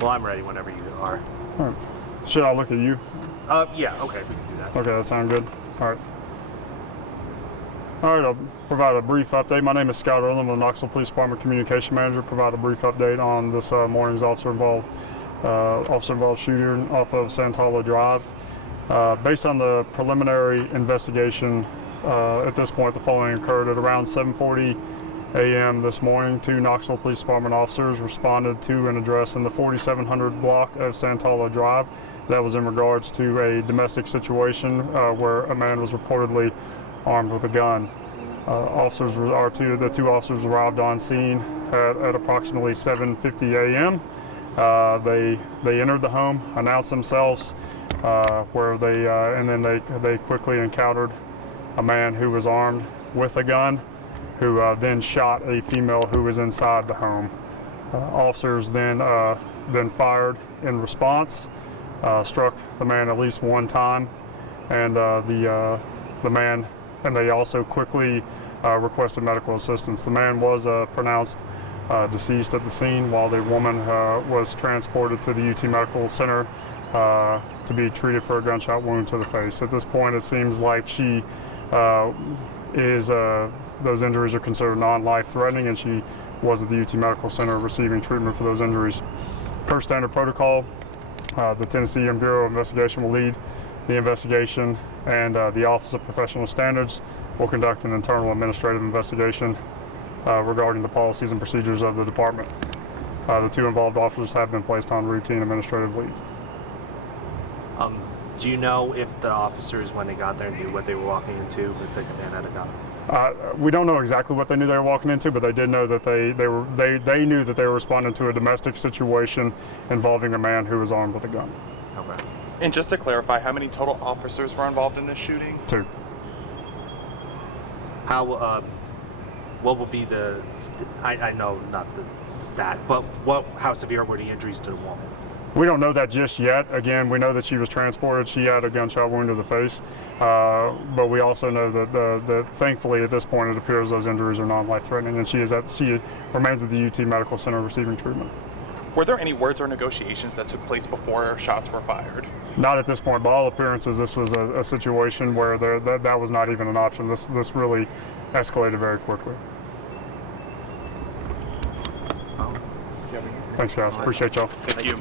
Well, I'm ready whenever you are. All right. Should I look at you? Yeah, okay, we can do that. Okay, that sounds good. All right. All right, I'll provide a brief update. My name is Scott Erland, I'm the Knoxville Police Department Communication Manager. Provide a brief update on this morning's officer-involved shooting off of Santala Drive. Based on the preliminary investigation, at this point, the following occurred at around 7:40 a.m. this morning. 2 Knoxville Police Department officers responded to an address in the 4700 block of Santala Drive. That was in regards to a domestic situation where a man was reportedly armed with a gun. The two officers arrived on scene at approximately 7:50 a.m. They entered the home, announced themselves, and then they quickly encountered a man who was armed with a gun, who then shot a female who was inside the home. Officers then fired in response, struck the man at least one time, and they also quickly requested medical assistance. The man was pronounced deceased at the scene, while the woman was transported to the UT Medical Center to be treated for a gunshot wound to the face. At this point, it seems like she those injuries are considered non-life threatening, and she was at the UT Medical Center receiving treatment for those injuries. Per standard protocol, the Tennessee Bureau of Investigation will lead the investigation, and the Office of Professional Standards will conduct an internal administrative investigation regarding the policies and procedures of the department. The 2 involved officers have been placed on routine administrative leave. Do you know if the officers, when they got there, knew what they were walking into, if the man had a gun? We don't know exactly what they knew they were walking into, but they did know that they knew that they were responding to a domestic situation involving a man who was armed with a gun. Okay. And just to clarify, how many total officers were involved in this shooting? 2. What will be the? I know not the stat, but how severe were the injuries to the woman? We don't know that just yet. Again, we know that she was transported. She had a gunshot wound to the face, but we also know that thankfully at this point it appears those injuries are non-life-threatening, and she remains at the UT Medical Center receiving treatment. Were there any words or negotiations that took place before shots were fired? Not at this point. By all appearances, this was a situation where that was not even an option. This really escalated very quickly. Thanks, guys. Appreciate y'all. Thank you.